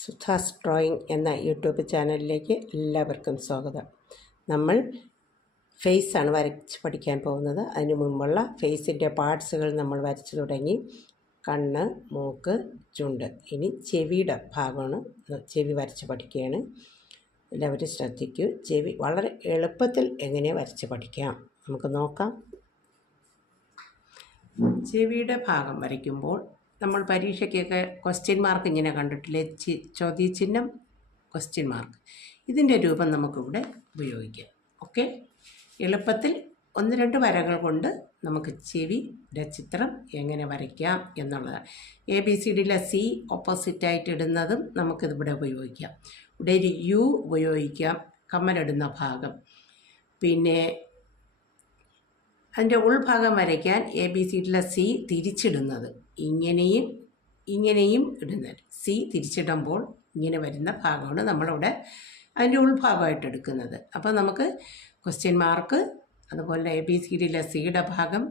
സുധാസ് drawing എന്ന YouTube ചാനലിലേക്ക് എല്ലാവർക്കും സ്വാഗതം. നമ്മൾ ഫേസാണ് വരച്ച് പഠിക്കാൻ പോകുന്നത്. അതിനു മുമ്പുള്ള ഫേസിൻ്റെ പാർട്സുകൾ നമ്മൾ വരച്ചു തുടങ്ങി. കണ്ണ്, മൂക്ക്, ചുണ്ട്. ഇനി ചെവിയുടെ ഭാഗമാണ്, ചെവി വരച്ച് പഠിക്കുകയാണ്. എല്ലാവരും ശ്രദ്ധിക്കൂ. ചെവി വളരെ എളുപ്പത്തിൽ എങ്ങനെ വരച്ച് പഠിക്കാം നമുക്ക് നോക്കാം. ചെവിയുടെ ഭാഗം വരയ്ക്കുമ്പോൾ നമ്മൾ പരീക്ഷയ്ക്കൊക്കെ ക്വസ്റ്റ്യൻ മാർക്ക് ഇങ്ങനെ കണ്ടിട്ടില്ലേ? ചോദ്യചിഹ്നം, ക്വസ്റ്റ്യൻ മാർക്ക്. ഇതിൻ്റെ രൂപം നമുക്കിവിടെ ഉപയോഗിക്കാം. ഓക്കെ, എളുപ്പത്തിൽ 1-2 വരകൾ കൊണ്ട് നമുക്ക് ചെവിയുടെ ചിത്രം എങ്ങനെ വരയ്ക്കാം എന്നുള്ളതാണ്. ABCDയിലെ C ഓപ്പോസിറ്റായിട്ട് ഇടുന്നതും നമുക്കിതിവിടെ ഉപയോഗിക്കാം. ഇവിടെ ഒരു U ഉപയോഗിക്കാം, കമ്മലിടുന്ന ഭാഗം. പിന്നെ അതിൻ്റെ ഉൾഭാഗം വരയ്ക്കാൻ ABCDയിലെ C തിരിച്ചിടുന്നത്, ഇങ്ങനെയും ഇടുന്നത്. C തിരിച്ചിടുമ്പോൾ ഇങ്ങനെ വരുന്ന ഭാഗമാണ് നമ്മളിവിടെ അതിൻ്റെ ഉൾഭാഗമായിട്ട് എടുക്കുന്നത്. അപ്പോൾ നമുക്ക് ക്വസ്റ്റ്യൻ മാർക്ക്, അതുപോലെ ABCDയിലെ Cയുടെ ഭാഗം,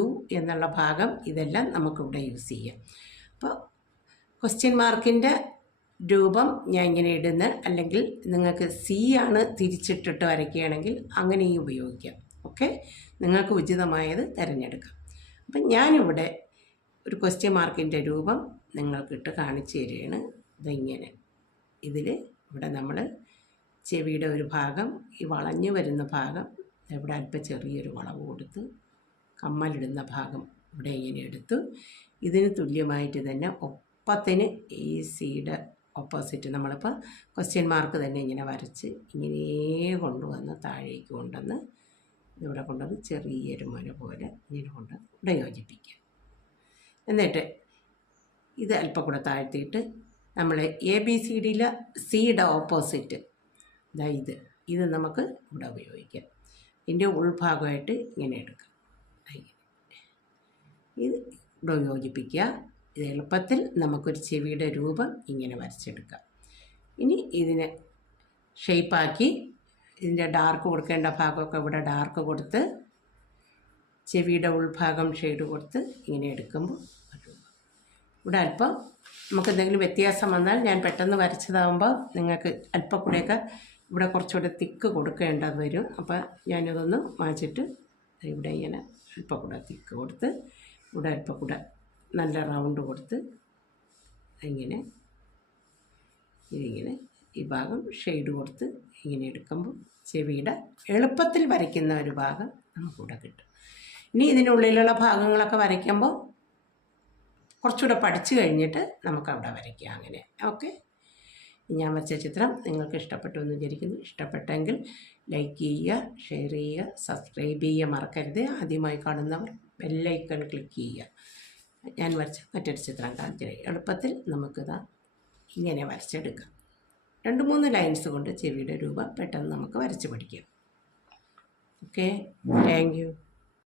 U എന്നുള്ള ഭാഗം, ഇതെല്ലാം നമുക്കിവിടെ യൂസ് ചെയ്യാം. അപ്പോൾ ക്വസ്റ്റ്യൻ മാർക്കിൻ്റെ രൂപം ഞാൻ ഇങ്ങനെ ഇടുന്നത്, അല്ലെങ്കിൽ നിങ്ങൾക്ക് C ആണ് തിരിച്ചിട്ടിട്ട് വരയ്ക്കുകയാണെങ്കിൽ അങ്ങനെയും ഉപയോഗിക്കാം. ഓക്കെ, നിങ്ങൾക്ക് ഉചിതമായത് തിരഞ്ഞെടുക്കാം. അപ്പം ഞാനിവിടെ ഒരു ക്വസ്റ്റ്യൻ മാർക്കിൻ്റെ രൂപം നിങ്ങൾക്കിട്ട് കാണിച്ചു തരികയാണ്. ഇതിങ്ങനെ ഇവിടെ നമ്മൾ ചെവിയുടെ ഒരു ഭാഗം, ഈ വളഞ്ഞു വരുന്ന ഭാഗം ഇവിടെ അല്പം ചെറിയൊരു വളവ് കൊടുത്ത്, കമ്മലിടുന്ന ഭാഗം ഇവിടെ ഇങ്ങനെ എടുത്തു. ഇതിന് തുല്യമായിട്ട് തന്നെ ഒപ്പത്തിന് ഈ Cയുടെ ഓപ്പോസിറ്റ് നമ്മളിപ്പോൾ ക്വസ്റ്റ്യൻ മാർക്ക് തന്നെ ഇങ്ങനെ വരച്ച് ഇങ്ങനെ കൊണ്ടുവന്ന് താഴേക്ക് കൊണ്ടുവന്ന് ഇവിടെ കൊണ്ടുവന്ന് ചെറിയൊരു മുന പോലെ ഇങ്ങനെ കൊണ്ട് ഇവിടെ യോജിപ്പിക്കുക. എന്നിട്ട് ഇത് അല്പം കൂടെ താഴ്ത്തിയിട്ട് നമ്മൾ ABCDയിലെ Cയുടെ ഓപ്പോസിറ്റ് ഇത് നമുക്ക് ഇവിടെ ഉപയോഗിക്കാം. ഇതിൻ്റെ ഉൾഭാഗമായിട്ട് ഇങ്ങനെ എടുക്കാം. ഇത് ഇവിടെ യോജിപ്പിക്കുക. ഇത് എളുപ്പത്തിൽ നമുക്കൊരു ചെവിയുടെ രൂപം ഇങ്ങനെ വരച്ചെടുക്കാം. ഇനി ഇതിനെ ഷേപ്പാക്കി ഇതിൻ്റെ ഡാർക്ക് കൊടുക്കേണ്ട ഭാഗമൊക്കെ ഇവിടെ ഡാർക്ക് കൊടുത്ത്, ചെവിയുടെ ഉൾഭാഗം ഷെയ്ഡ് കൊടുത്ത് ഇങ്ങനെ എടുക്കുമ്പോൾ ഇവിടെ അല്പം നമുക്ക് എന്തെങ്കിലും വ്യത്യാസം വന്നാൽ, ഞാൻ പെട്ടെന്ന് വരച്ചതാകുമ്പോൾ നിങ്ങൾക്ക് അല്പം കൂടെയൊക്കെ ഇവിടെ കുറച്ചുകൂടെ തിക്ക് കൊടുക്കേണ്ടത് വരും. അപ്പോൾ ഞാനിതൊന്ന് മാറ്റിയിട്ട് ഇവിടെ ഇങ്ങനെ അല്പം കൂടെ തിക്ക് കൊടുത്ത്, ഇവിടെ അല്പം കൂടെ നല്ല റൗണ്ട് കൊടുത്ത് ഇതിങ്ങനെ ഈ ഭാഗം ഷെയ്ഡ് കൊടുത്ത് ഇങ്ങനെ എടുക്കുമ്പോൾ ചെവിയുടെ എളുപ്പത്തിൽ വരയ്ക്കുന്ന ഒരു ഭാഗം നമുക്കിവിടെ കിട്ടും. ഇനി ഇതിനുള്ളിലുള്ള ഭാഗങ്ങളൊക്കെ വരയ്ക്കുമ്പോൾ കുറച്ചുകൂടെ പഠിച്ചു കഴിഞ്ഞിട്ട് നമുക്കവിടെ വരയ്ക്കാം. അങ്ങനെ ഓക്കെ. ഞാൻ വരച്ച ചിത്രം നിങ്ങൾക്ക് ഇഷ്ടപ്പെട്ടു എന്ന് വിചാരിക്കുന്നു. ഇഷ്ടപ്പെട്ടെങ്കിൽ ലൈക്ക് ചെയ്യുക, ഷെയർ ചെയ്യുക, സബ്സ്ക്രൈബ് ചെയ്യുക മറക്കരുത്. ആദ്യമായി കാണുന്നവർ ബെല്ലൈക്കൺ ക്ലിക്ക് ചെയ്യുക. ഞാൻ വരച്ച മറ്റൊരു ചിത്രം കാണിച്ചു. എളുപ്പത്തിൽ നമുക്കിതാ ഇങ്ങനെ വരച്ചെടുക്കാം. 2-3 ലൈൻസ് കൊണ്ട് ചെവിയുടെ രൂപം പെട്ടെന്ന് നമുക്ക് വരച്ച് പഠിക്കാം. Okay, thank you.